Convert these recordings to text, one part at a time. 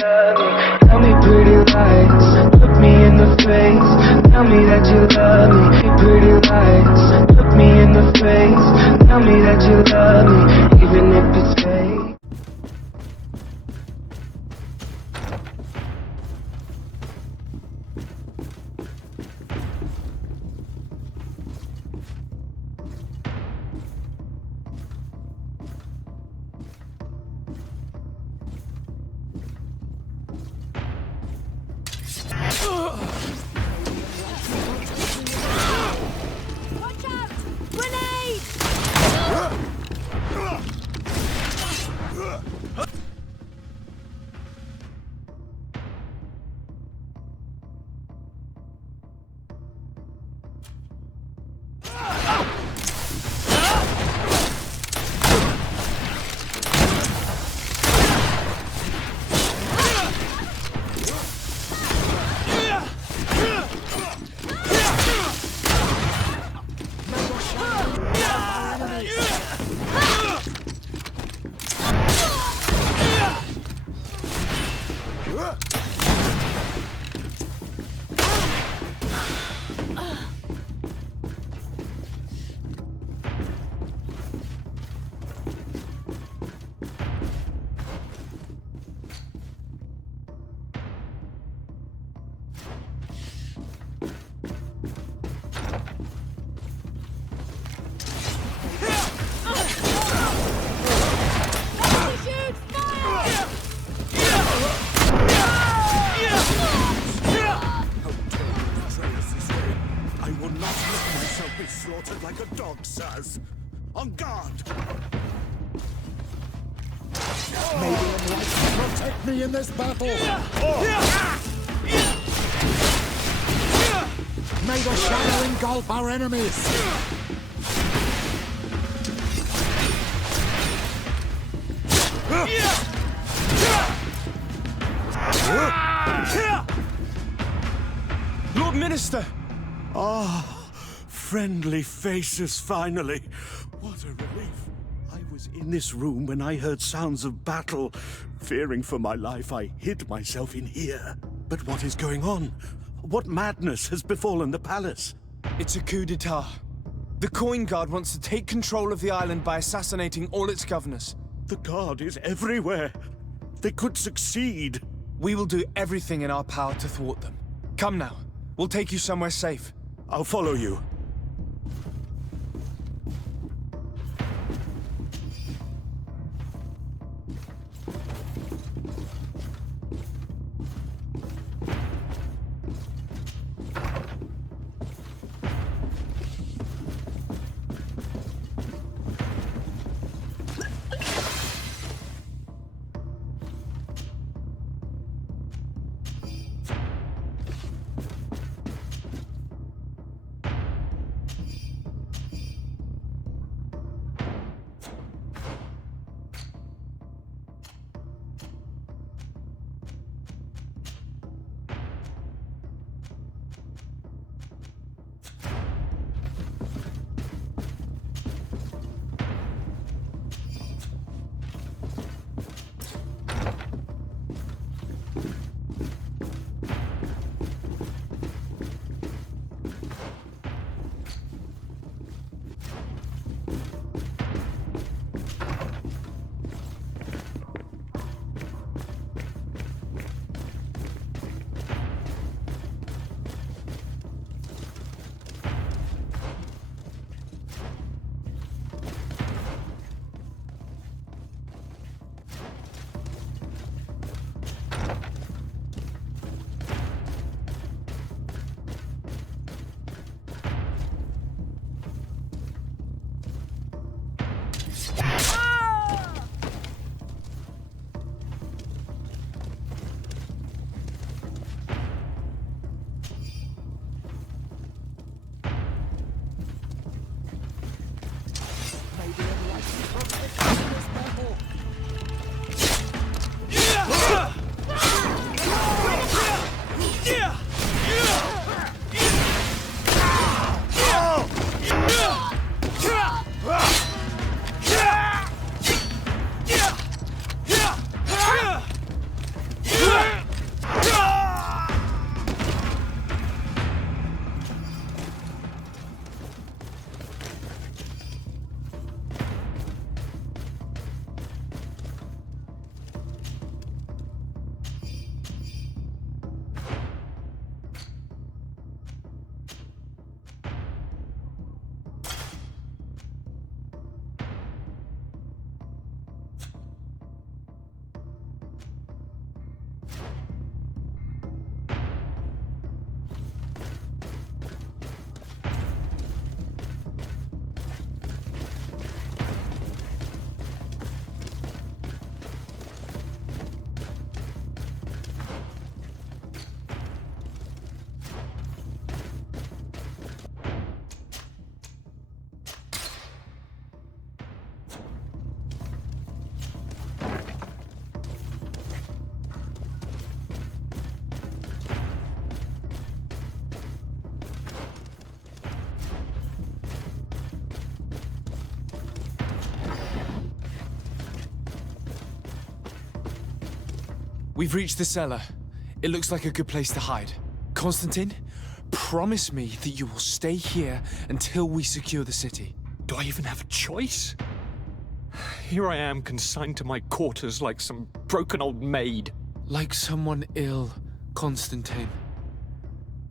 love me. Tell me pretty lies, look me in the face. Tell me that you love me. Pretty lies, look me in the face. Tell me that you love me, even if it's fake. Watch out! Grenade! Slaughtered like a dog, sirs. On guard! Maybe I'm right to protect me in this battle. May the shadow engulf our enemies. Lord Minister! Ah. Friendly faces, finally. What a relief. I was in this room when I heard sounds of battle. Fearing for my life, I hid myself in here. But what is going on? What madness has befallen the palace? It's a coup d'etat. The Coin Guard wants to take control of the island by assassinating all its governors. The Guard is everywhere. They could succeed. We will do everything in our power to thwart them. Come now. We'll take you somewhere safe. I'll follow you. We've reached the cellar. It looks like a good place to hide. Constantine, promise me that you will stay here until we secure the city. Do I even have a choice? Here I am, consigned to my quarters like some broken old maid. Like someone ill, Constantine.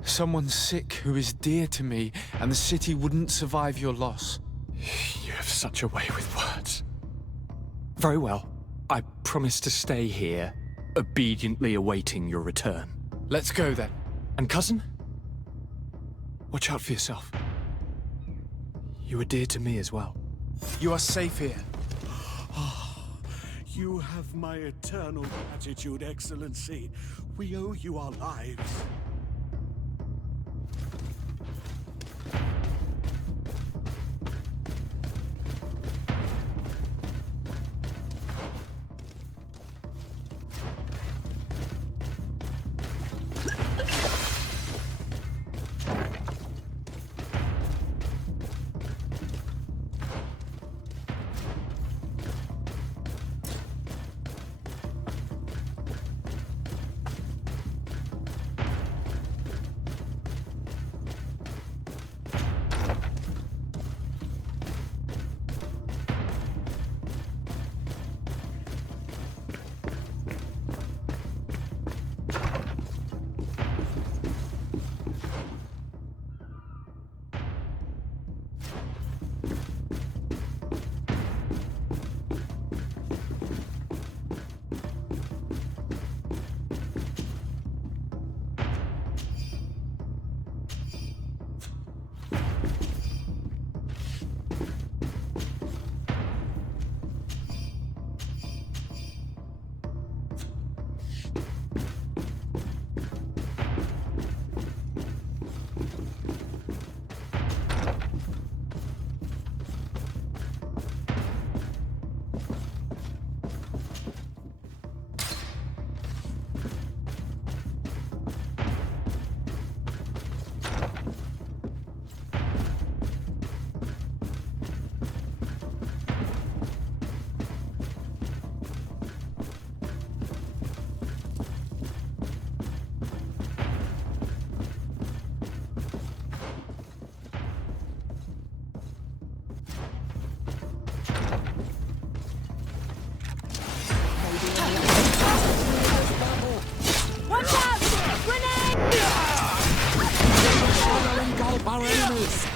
Someone sick who is dear to me, and the city wouldn't survive your loss. You have such a way with words. Very well. I promise to stay here, obediently awaiting your return. Let's go then. And cousin? Watch out for yourself. You are dear to me as well. You are safe here. You have my eternal gratitude, Excellency. We owe you our lives. Watch out! Grenade! Engulf our enemies!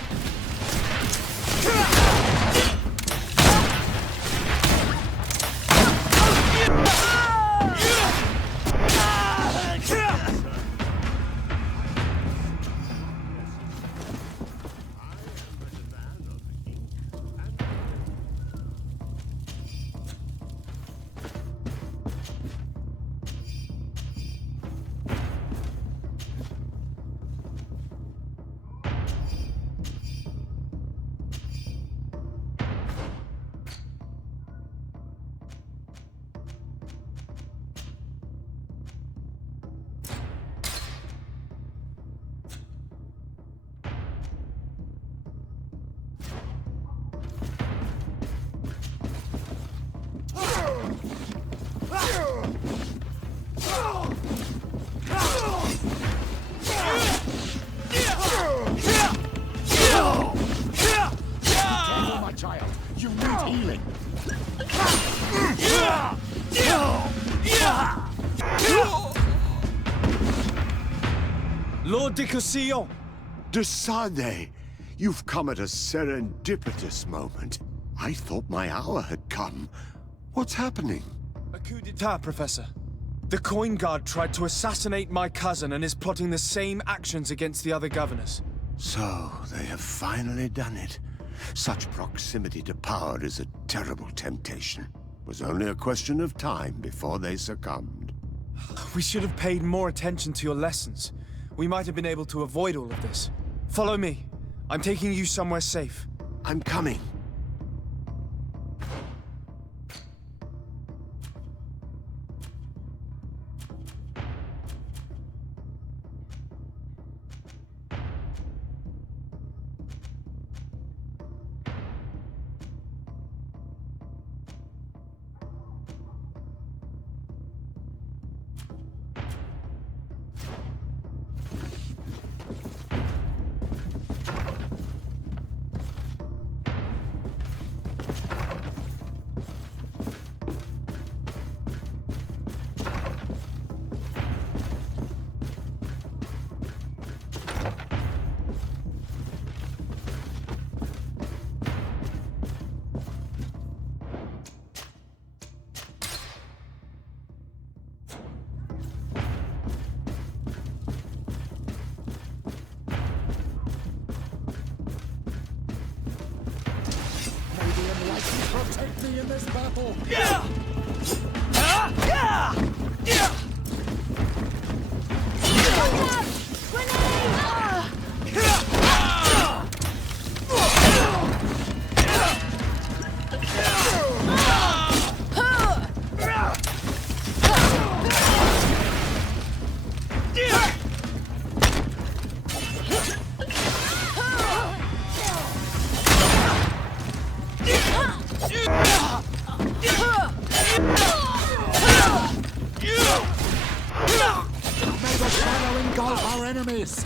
Careful, my child. You need healing. Lord de Cosillon! Desade, you've come at a serendipitous moment. I thought my hour had come. What's happening? A coup d'etat, Professor. The Coin Guard tried to assassinate my cousin and is plotting the same actions against the other governors. So, they have finally done it. Such proximity to power is a terrible temptation. It was only a question of time before they succumbed. We should have paid more attention to your lessons. We might have been able to avoid all of this. Follow me. I'm taking you somewhere safe. I'm coming. Protect me in this battle! May the shadow engulf our enemies!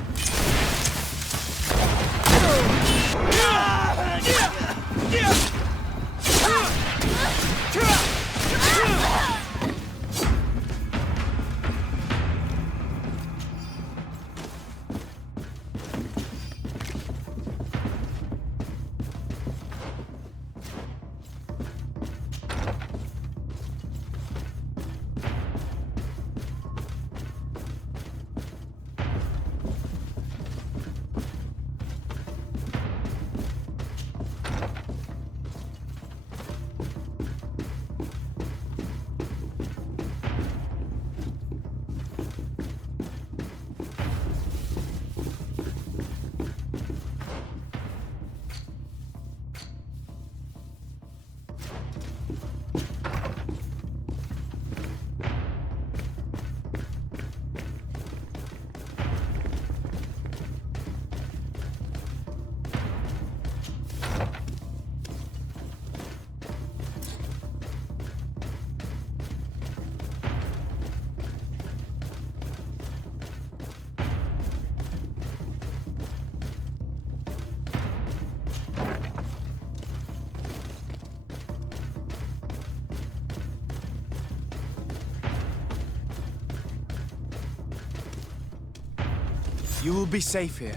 You will be safe here.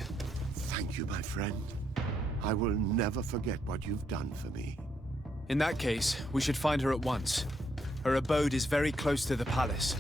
Thank you, my friend. I will never forget what you've done for me. In that case, we should find her at once. Her abode is very close to the palace.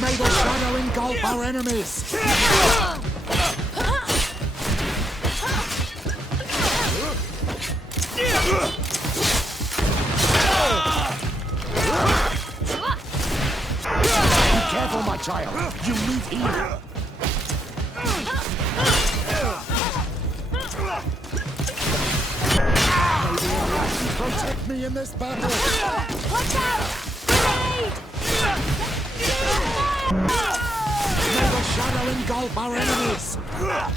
May the shadow engulf our enemies! Be careful, my child! You need healing! Protect me in this battle! Watch out! Grenade! May the shadow engulf our enemies!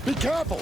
Be careful!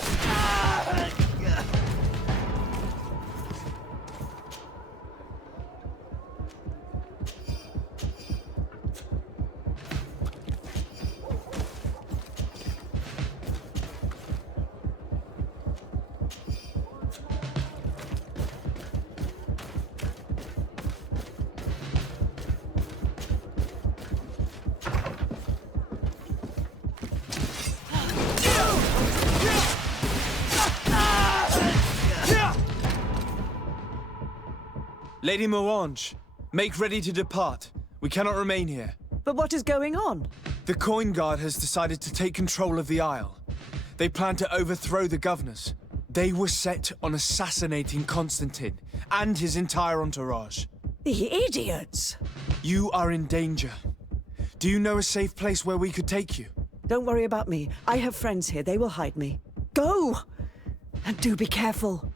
Lady Morange, make ready to depart. We cannot remain here. But what is going on? The Coin Guard has decided to take control of the Isle. They planned to overthrow the governors. They were set on assassinating Constantine and his entire entourage. The idiots! You are in danger. Do you know a safe place where we could take you? Don't worry about me. I have friends here. They will hide me. Go! And do be careful.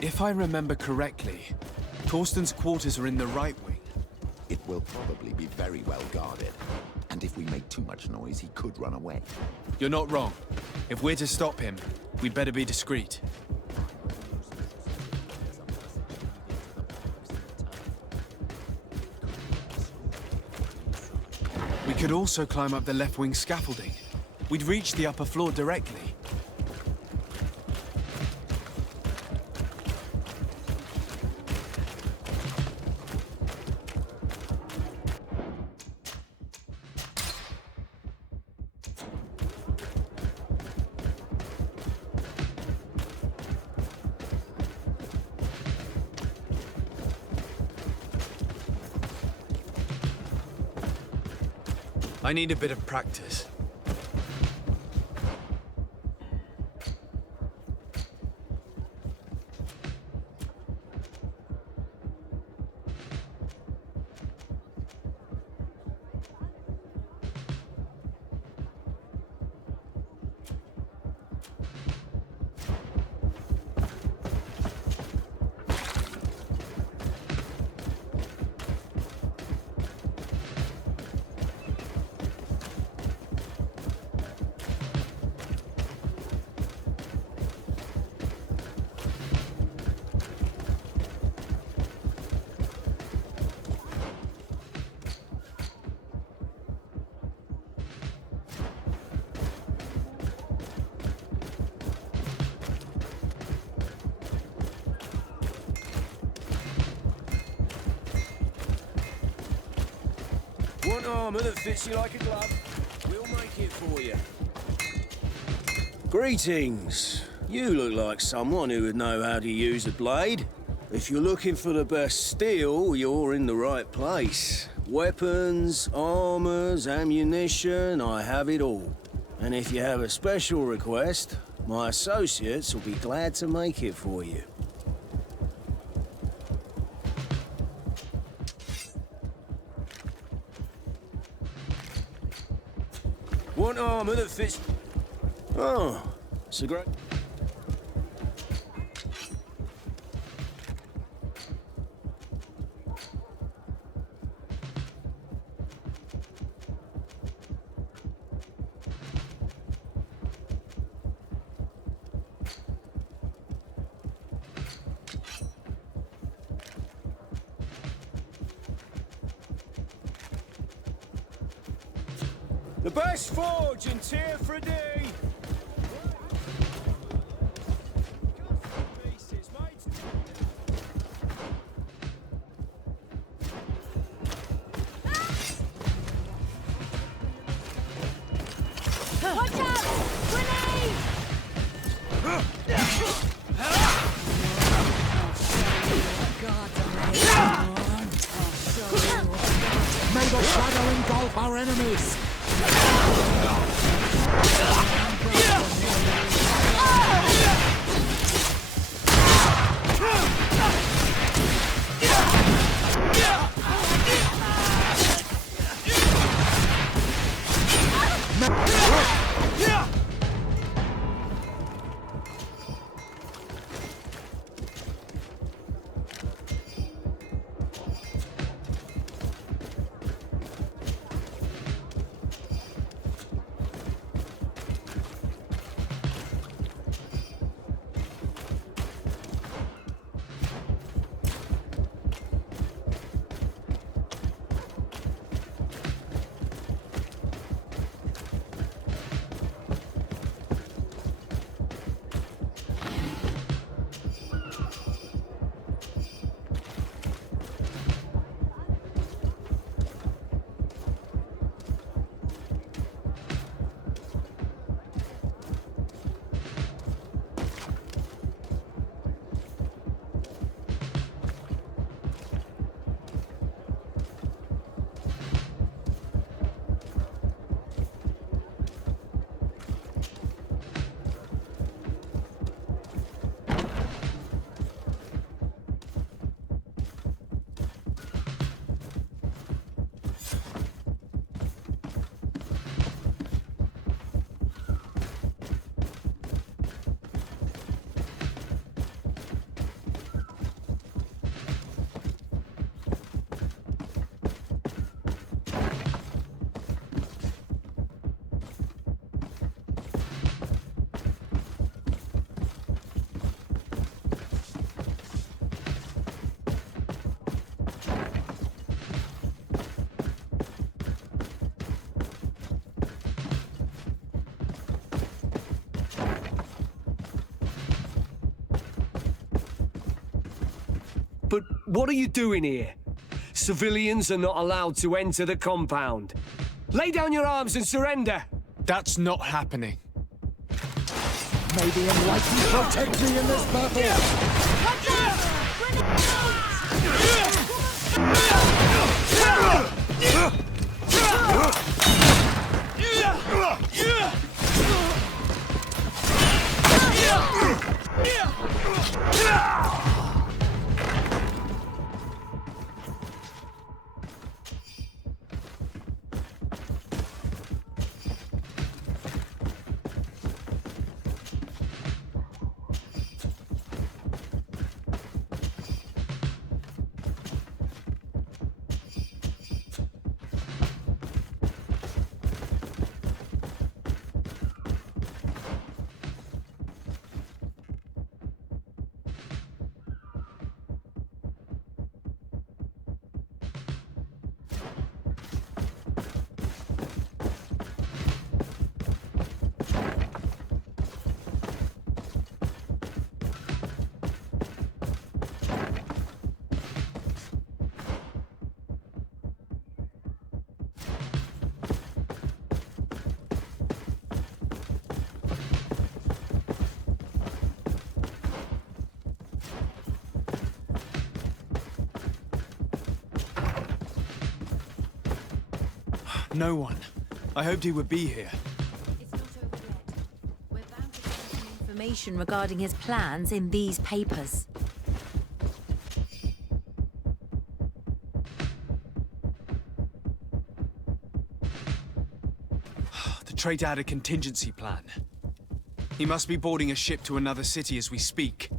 If I remember correctly, Torsten's quarters are in the right wing. It will probably be very well guarded. And if we make too much noise, he could run away. You're not wrong. If we're to stop him, we'd better be discreet. We could also climb up the left wing scaffolding. We'd reach the upper floor directly. I need a bit of practice. Want armour that fits you like a glove? We'll make it for you. Greetings. You look like someone who would know how to use a blade. If you're looking for the best steel, you're in the right place. Weapons, armors, ammunition, I have it all. And if you have a special request, my associates will be glad to make it for you. Want armour that fits... Oh, it's a great... The best forge in Tier 3D! Watch out! Grenade! May the shadow engulf our enemies! But what are you doing here? Civilians are not allowed to enter the compound. Lay down your arms and surrender! That's not happening. May the enlightened protect me in this battle! No one. I hoped he would be here. It's not over yet. We're bound to find some information regarding his plans in these papers. The traitor had a contingency plan. He must be boarding a ship to another city as we speak.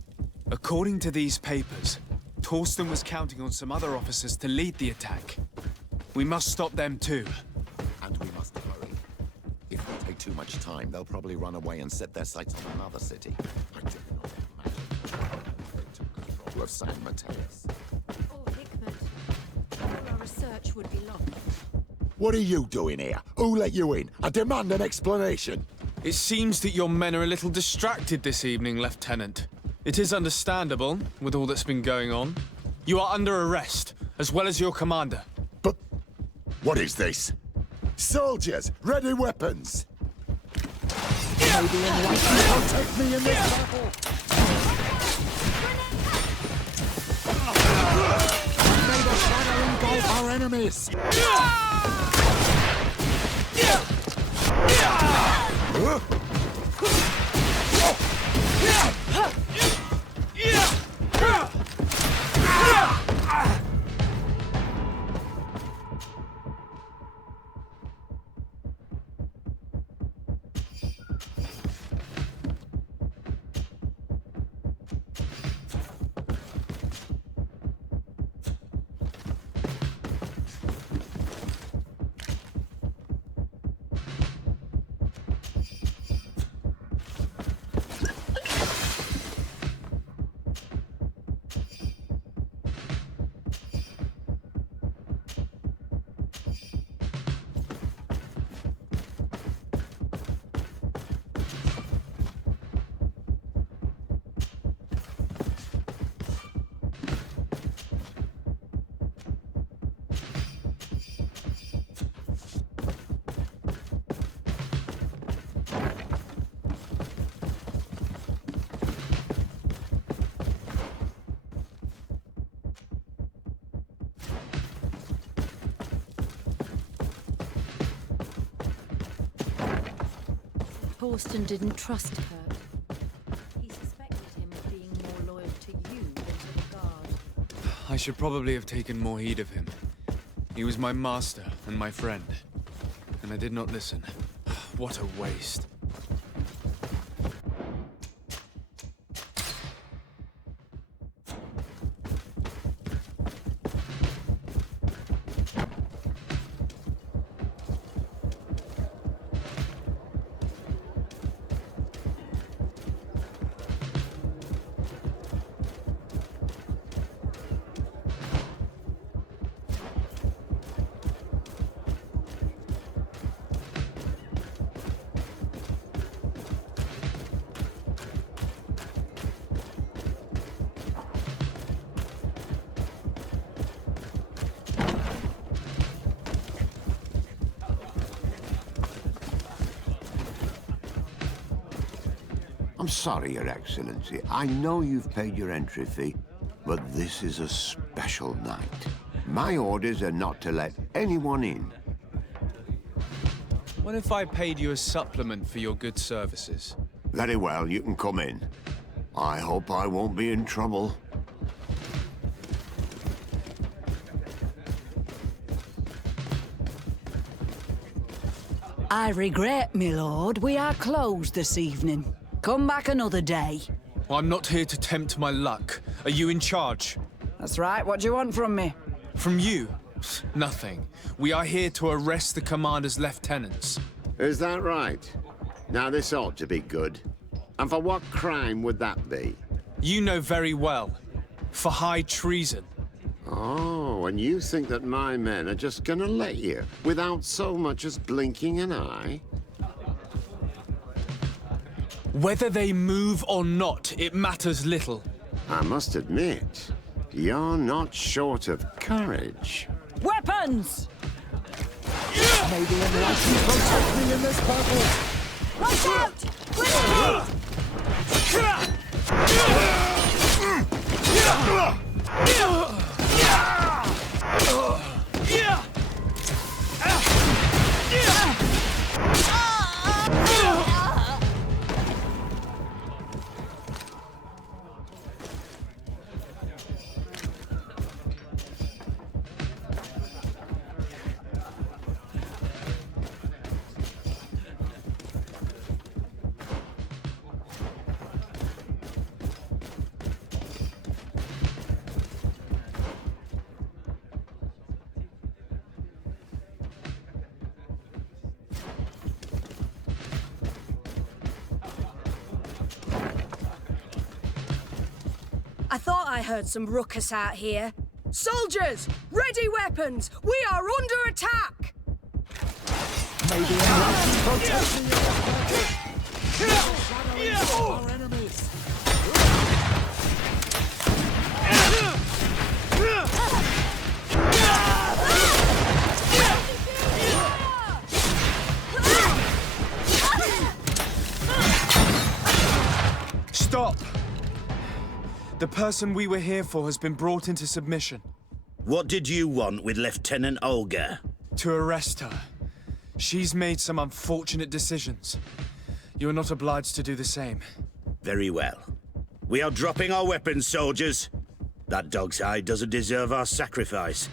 According to these papers, Torsten was counting on some other officers to lead the attack. We must stop them too. And we must hurry. If we take too much time, they'll probably run away and set their sights on another city. I did not imagine they took control of San Mateus. Oh, Hickman. All our research would be lost. What are you doing here? Who let you in? I demand an explanation. It seems that your men are a little distracted this evening, Lieutenant. It is understandable, with all that's been going on. You are under arrest, as well as your commander. But what is this? Soldiers, ready weapons! May the enlightened protect me in this battle! May the shadow engulf our enemies! Torsten didn't trust Kurt. He suspected him of being more loyal to you than to the Guard. I should probably have taken more heed of him. He was my master and my friend, and I did not listen. What a waste. sorry, Your Excellency. I know you've paid your entry fee, but this is a special night. My orders are not to let anyone in. What if I paid you a supplement for your good services? Very well, you can come in. I hope I won't be in trouble. I regret, my lord, we are closed this evening. Come back another day. I'm not here to tempt my luck. Are you in charge? That's right, what do you want from me? From you? Nothing. We are here to arrest the commander's lieutenants. Is that right? Now this ought to be good. And for what crime would that be? You know very well. For high treason. Oh, and you think that my men are just gonna let you, without so much as blinking an eye? Whether they move or not, it matters little. I must admit, you're not short of courage. Weapons! Maybe unless you protect me in this battle. Watch out! I thought I heard some ruckus out here. Soldiers, ready weapons! We are under attack! Maybe unless you protect me in this battle. Our enemies. Stop! The person we were here for has been brought into submission. What did you want with Lieutenant Olga? To arrest her. She's made some unfortunate decisions. You are not obliged to do the same. Very well. We are dropping our weapons, soldiers. That dog's hide doesn't deserve our sacrifice.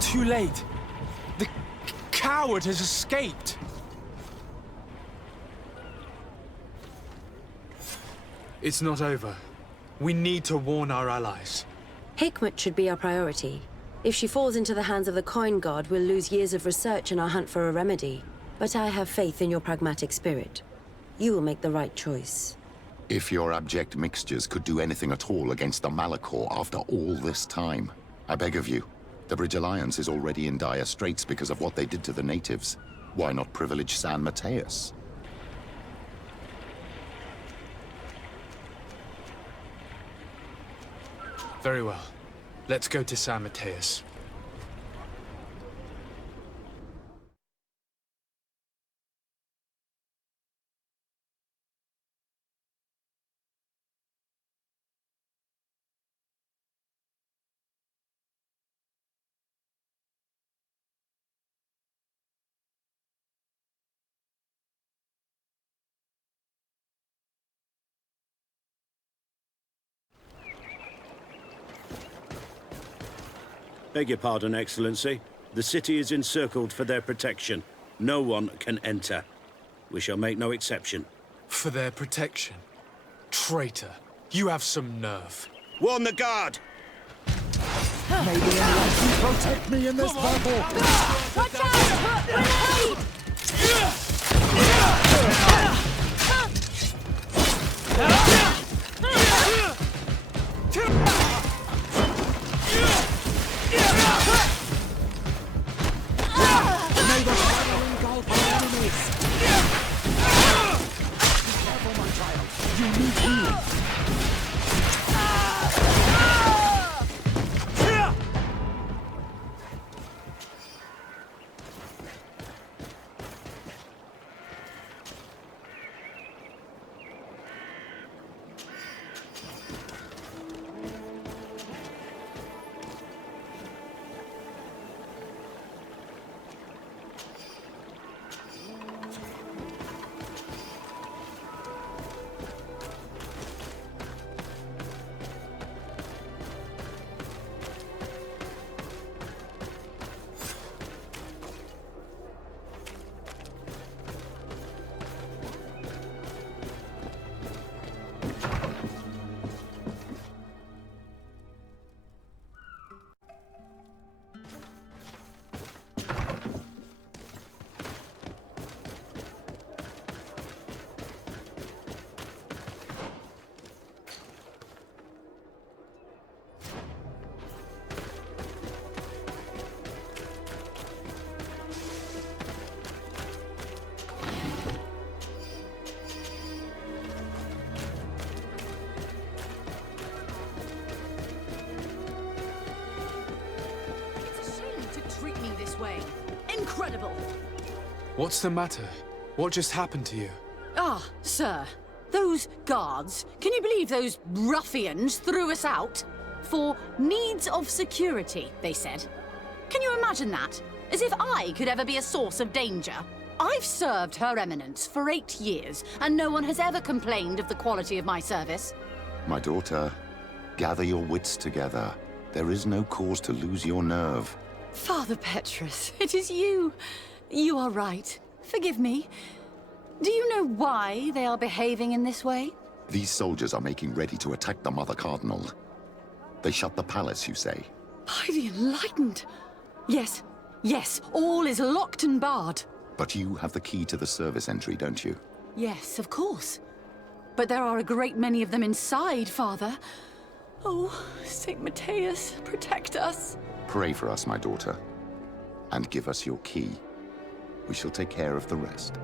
Too late. The coward has escaped. It's not over. We need to warn our allies. Hikmet should be our priority. If she falls into the hands of the coin god, we'll lose years of research in our hunt for a remedy. But I have faith in your pragmatic spirit. You will make the right choice. If your abject mixtures could do anything at all against the Malachor after all this time, I beg of you. The Bridge Alliance is already in dire straits because of what they did to the natives. Why not privilege San Mateus? Very well. Let's go to San Mateus. Beg your pardon, Excellency. The city is encircled for their protection. No one can enter. We shall make no exception. For their protection? Traitor, you have some nerve. Warn the guard! Maybe anyone can protect me in this battle! Watch out! Grenade! May the fire engulf our enemies! Be careful, my child. You need healing. Incredible! What's the matter? What just happened to you? Ah, sir. Those guards, can you believe those ruffians threw us out? For needs of security, they said. Can you imagine that? As if I could ever be a source of danger. I've served Her Eminence for 8 years, and no one has ever complained of the quality of my service. My daughter, gather your wits together. There is no cause to lose your nerve. Father Petrus, it is you. You are right. Forgive me. Do you know why they are behaving in this way? These soldiers are making ready to attack the Mother Cardinal. They shut the palace, you say? By the Enlightened. Yes, yes, all is locked and barred. But you have the key to the service entry, don't you? Yes, of course. But there are a great many of them inside, Father. Oh, St. Mateus, protect us. Pray for us, my daughter. And give us your key. We shall take care of the rest.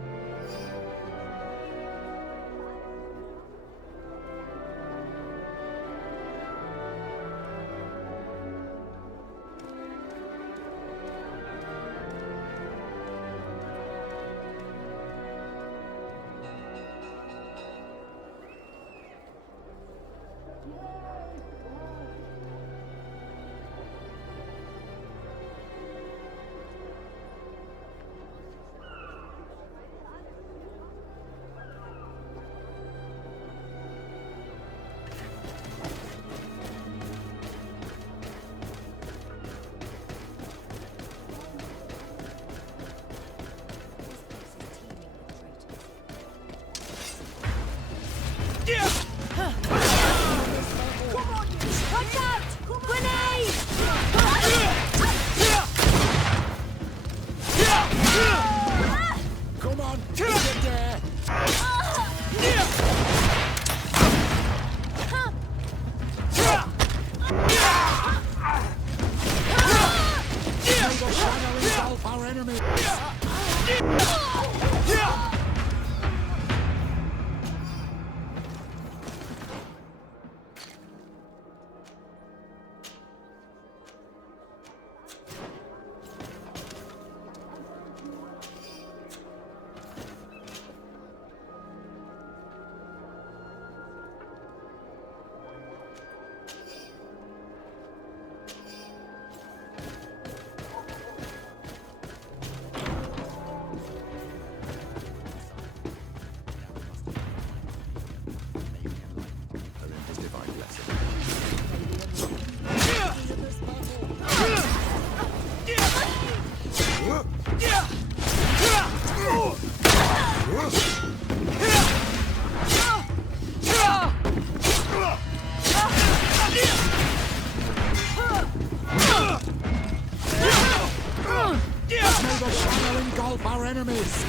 Help our enemies!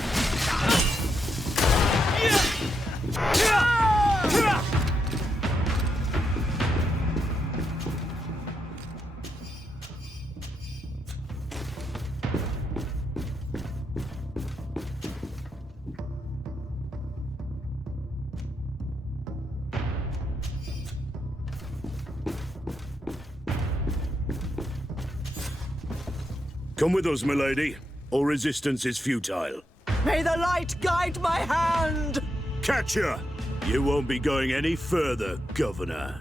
Come with us, milady. All resistance is futile. May the light guide my hand! Catch her! You won't be going any further, Governor.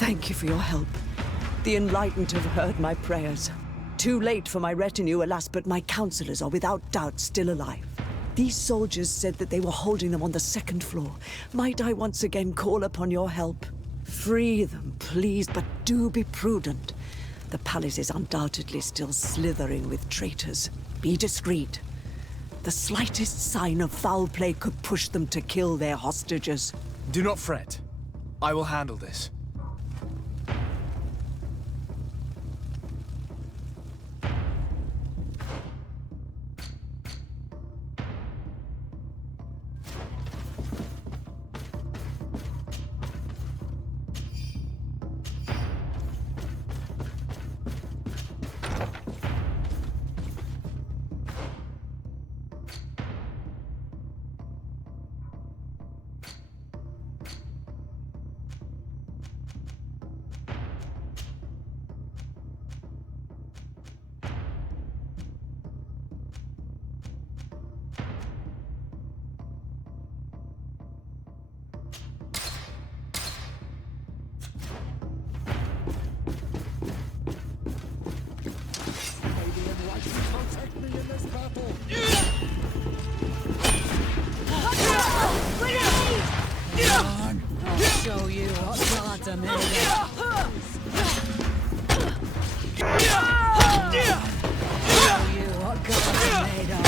Thank you for your help. The enlightened have heard my prayers. Too late for my retinue, alas, but my counselors are without doubt still alive. These soldiers said that they were holding them on the second floor. Might I once again call upon your help? Free them, please, but do be prudent. The palace is undoubtedly still slithering with traitors. Be discreet. The slightest sign of foul play could push them to kill their hostages. Do not fret. I will handle this. Show you what gods are made of. Show you what gods are made of.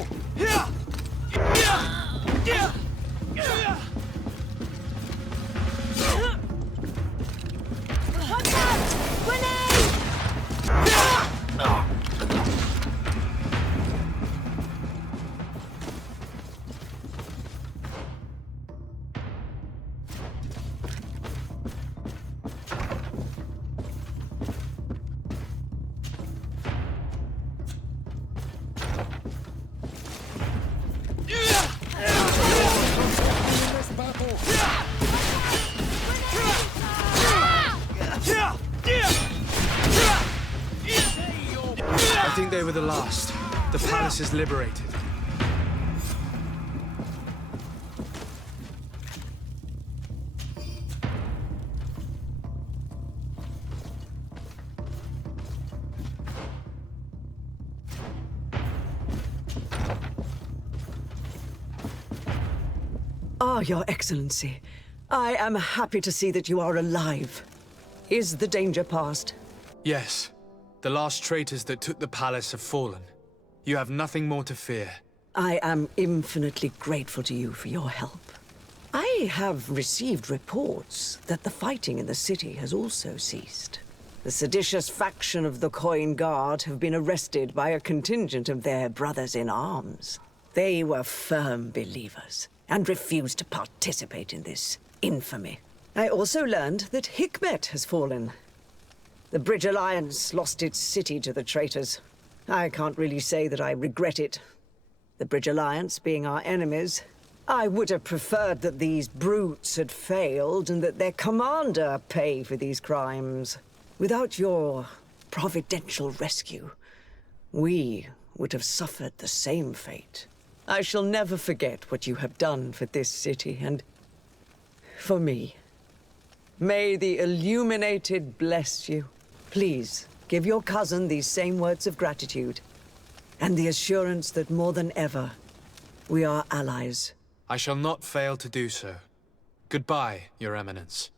battle! Here! Watch out! Grenade! I think they were the last. The palace is liberated. Ah, Your Excellency. I am happy to see that you are alive. Is the danger past? Yes. The last traitors that took the palace have fallen. You have nothing more to fear. I am infinitely grateful to you for your help. I have received reports that the fighting in the city has also ceased. The seditious faction of the Coin Guard have been arrested by a contingent of their brothers in arms. They were firm believers and refused to participate in this infamy. I also learned that Hikmet has fallen. The Bridge Alliance lost its city to the traitors. I can't really say that I regret it. The Bridge Alliance being our enemies, I would have preferred that these brutes had failed and that their commander pay for these crimes. Without your providential rescue, we would have suffered the same fate. I shall never forget what you have done for this city and for me. May the Illuminated bless you. Please, give your cousin these same words of gratitude, and the assurance that more than ever, we are allies. I shall not fail to do so. Goodbye, Your Eminence.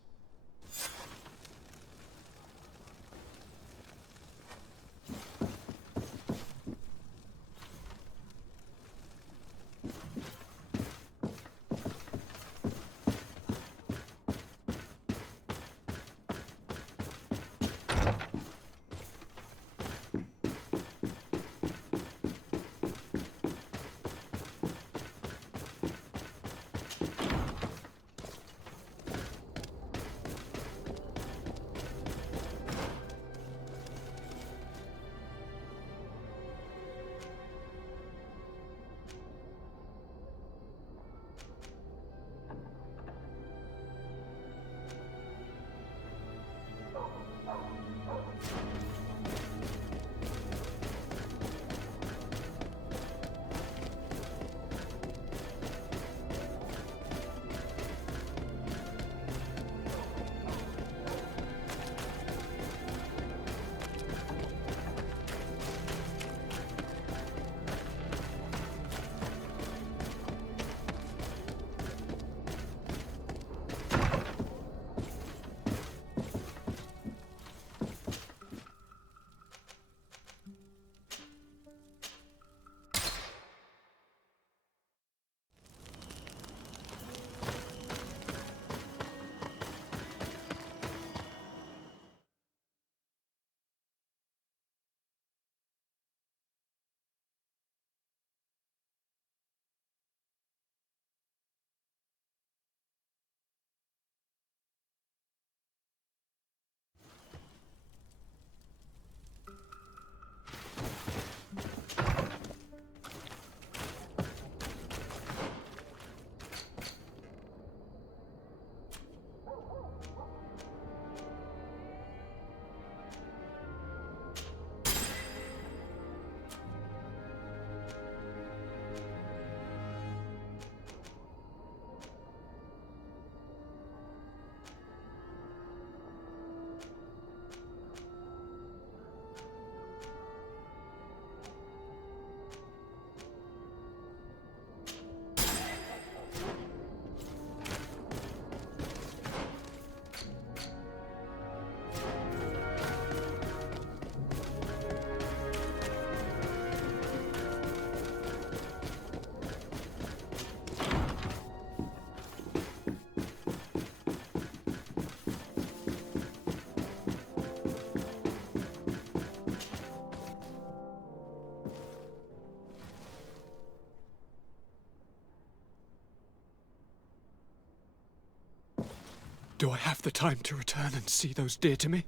Do I have the time to return and see those dear to me?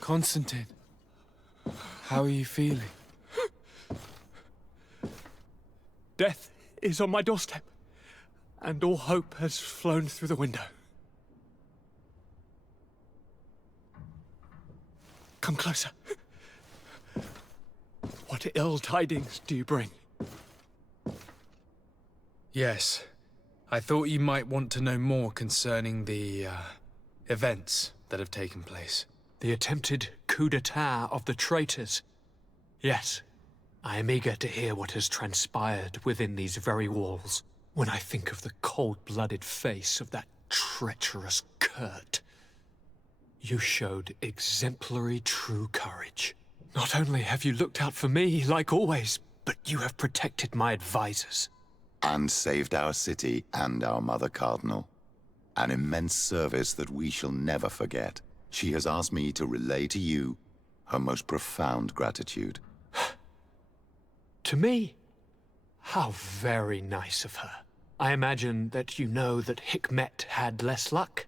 Constantine, how are you feeling? Death is on my doorstep, and all hope has flown through the window. Come closer. What ill tidings do you bring? Yes. I thought you might want to know more concerning the, events that have taken place. The attempted coup d'etat of the traitors. Yes, I am eager to hear what has transpired within these very walls. When I think of the cold-blooded face of that treacherous Kurt. You showed exemplary true courage. Not only have you looked out for me, like always, but you have protected my advisors. And saved our city and our Mother Cardinal. An immense service that we shall never forget. She has asked me to relay to you her most profound gratitude. To me? How very nice of her. I imagine that you know that Hikmet had less luck.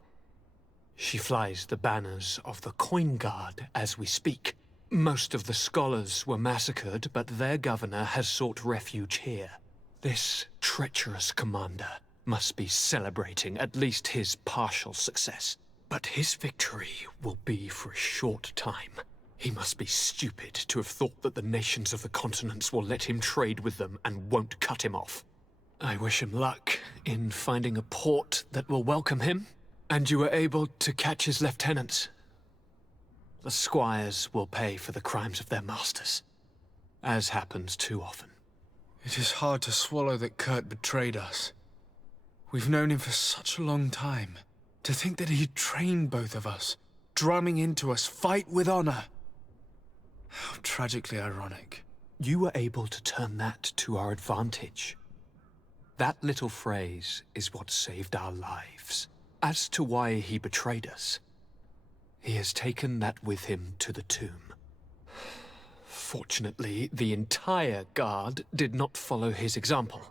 She flies the banners of the Coin Guard as we speak. Most of the scholars were massacred, but their governor has sought refuge here. This treacherous commander must be celebrating at least his partial success. But his victory will be for a short time. He must be stupid to have thought that the nations of the continents will let him trade with them and won't cut him off. I wish him luck in finding a port that will welcome him, and you were able to catch his lieutenants. The squires will pay for the crimes of their masters, as happens too often. It is hard to swallow that Kurt betrayed us. We've known him for such a long time. To think that he'd trained both of us, drumming into us, fight with honor. How tragically ironic. You were able to turn that to our advantage. That little phrase is what saved our lives. As to why he betrayed us, he has taken that with him to the tomb. Fortunately, the entire guard did not follow his example.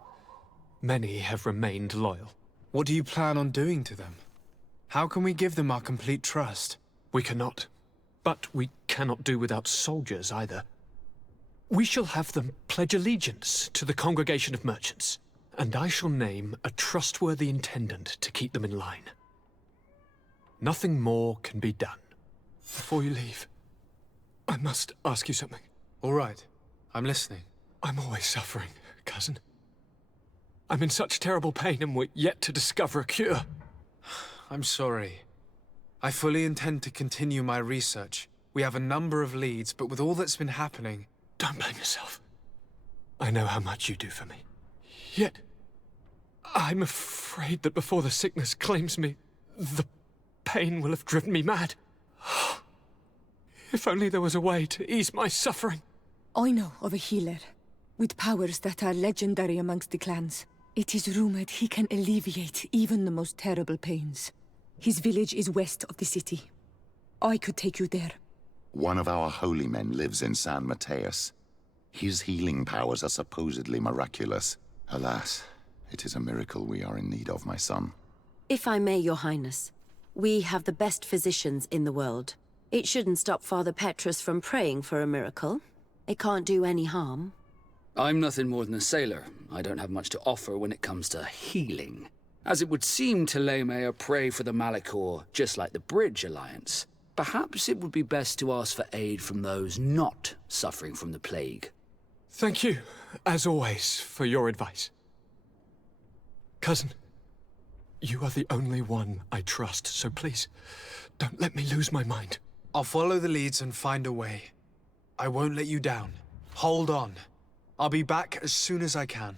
Many have remained loyal. What do you plan on doing to them? How can we give them our complete trust? We cannot. But we cannot do without soldiers either. We shall have them pledge allegiance to the Congregation of Merchants, and I shall name a trustworthy intendant to keep them in line. Nothing more can be done. Before you leave, I must ask you something. All right. I'm listening. I'm always suffering, cousin. I'm in such terrible pain and we're yet to discover a cure. I'm sorry. I fully intend to continue my research. We have a number of leads, but with all that's been happening... Don't blame yourself. I know how much you do for me. Yet, I'm afraid that before the sickness claims me, the pain will have driven me mad. If only there was a way to ease my suffering. I know of a healer, with powers that are legendary amongst the clans. It is rumored he can alleviate even the most terrible pains. His village is west of the city. I could take you there. One of our holy men lives in San Mateus. His healing powers are supposedly miraculous. Alas, it is a miracle we are in need of, my son. If I may, Your Highness, we have the best physicians in the world. It shouldn't stop Father Petrus from praying for a miracle. It can't do any harm. I'm nothing more than a sailor. I don't have much to offer when it comes to healing. As it would seem Telemea pray for the Malachor, just like the Bridge Alliance. Perhaps it would be best to ask for aid from those not suffering from the plague. Thank you, as always, for your advice. Cousin, you are the only one I trust, so please, don't let me lose my mind. I'll follow the leads and find a way. I won't let you down. Hold on. I'll be back as soon as I can.